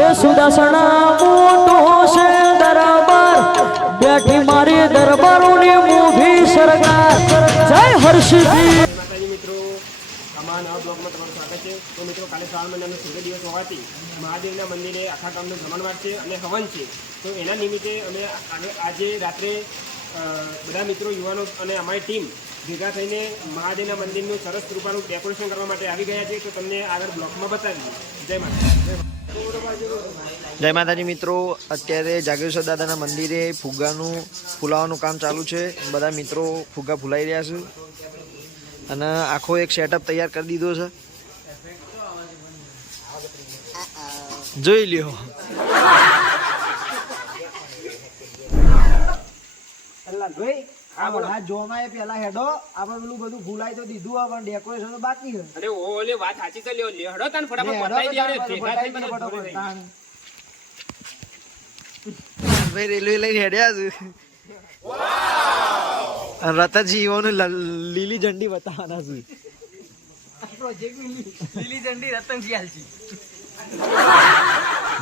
એ સુદાસણા મોટો છે દરબાર બેઠી મારી દરબારોની મૂવી સરકાર જય હર્ષજી માતાજી મિત્રો અમારા નવા બ્લોગમાં તમારું સ્વાગત છે. તો મિત્રો કાલે શ્રાવણ મહિનાનો શુભ દિવસ હોવાથી મહાદેવના મંદિરે આખા ગામનો ભ્રમણવાર છે અને હવન છે. તો એના નિમિત્તે અમે આજે રાત્રે બધા મિત્રો યુવાનો અને અમારી ટીમ ભેગા થઈને મહાદેવના મંદિરનું સરસ રૂપાનું ડેકોરેશન કરવા માટે આવી ગયા છે. તો તમને આગળ બ્લોગમાં બતાવીએ. જય માતા. જય માતાજી મિત્રો, અત્યારે જાગેશ્વર દાદાના મંદિરે ફુગ્ગાનું ફૂલાવાનું કામ ચાલુ છે. બધા મિત્રો ફુગ્ગા ફૂલાઈ રહ્યા છે અને આખો એક સેટઅપ તૈયાર કરી દીધો છે. જોઈ લ્યો. રેલવે લઈને હેડ્યા છે. રતનજી ઈવોનું લીલી ઝંડી બતાવવાના છે. લીલી ઝંડી રતનજી આલજી.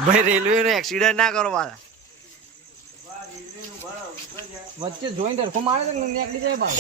ભાઈ રેલવે નો એક્સિડન્ટ ના કરવા. વચ્ચે જોઈન્ટ હરખો મારે છે ને નીકળી જાય બાર.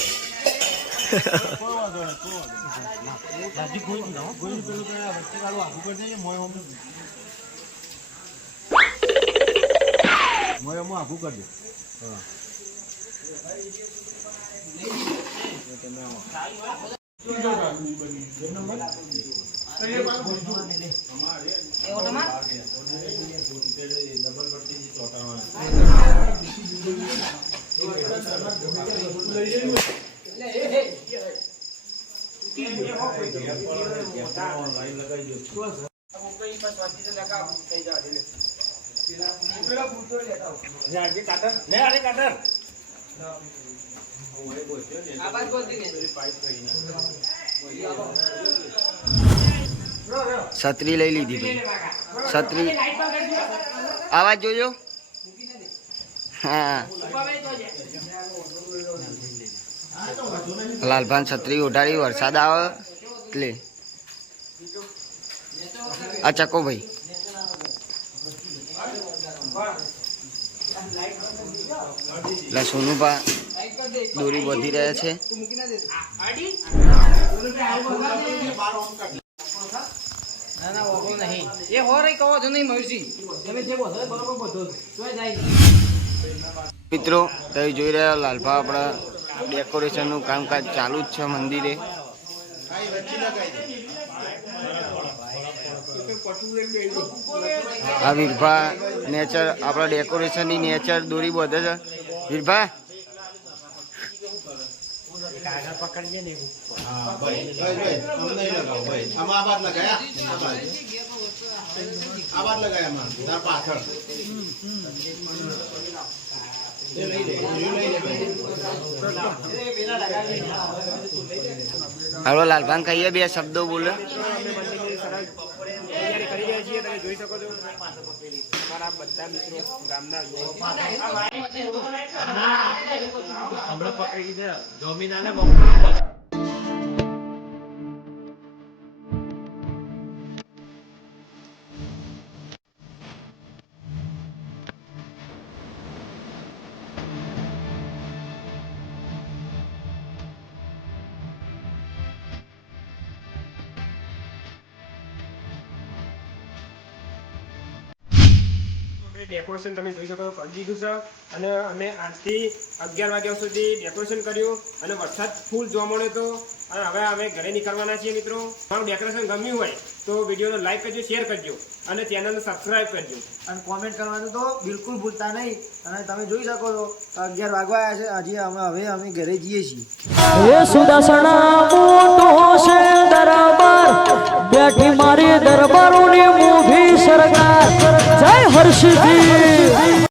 છત્રી લઈ લીધી ભાઈ. છત્રી આવાજ જોજો. હા, લાલભાન છત્રી ઉઠાડી વરસાદ આવે એટલે આ ચકો ભાઈ. એટલે સોનુભા દોરી વધી રહ્યા છે. મિત્રો તમે જોઈ રહ્યા લાલભા આપણા ડેકોરેશન નું કામકાજ ચાલુ જ છે મંદિરે. આ વીરભા નેચર આપણા ડેકોરેશન ની નેચર દોરી બધે છે. વીરભા હાલો લાલભાન કહીએ બે શબ્દો બોલે. તૈયારી કરી રહ્યા છીએ. તમે જોઈ શકો છો અમારા બધા મિત્રો ગામના ડેકોરેશન તમે જોઈ શકો કરી દીધું છે. અને અમે 8 થી 11 વાગ્યા સુધી ડેકોરેશન કર્યું અને વરસાદ ફૂલ જોવા મળ્યો હતો. અને હવે અમે ઘરે નીકળવાના છીએ. મિત્રો તમારું ડેકોરેશન ગમ્યું હોય તો વિડીયોને લાઈક કરજો, શેર કરજો અને ચેનલને સબસ્ક્રાઈબ કરજો અને કોમેન્ટ કરવાનું તો બિલકુલ ભૂલતા નહીં. અને તમે જોઈ શકો છો 11 વાગવા આવ્યા છે. હવે અમે ઘરે જઈએ છીએ. એ સુદાસણા મોટો છે દરબાર બેઠી મારી દરબારોની મૂવી સરકાર જય હર્ષજી.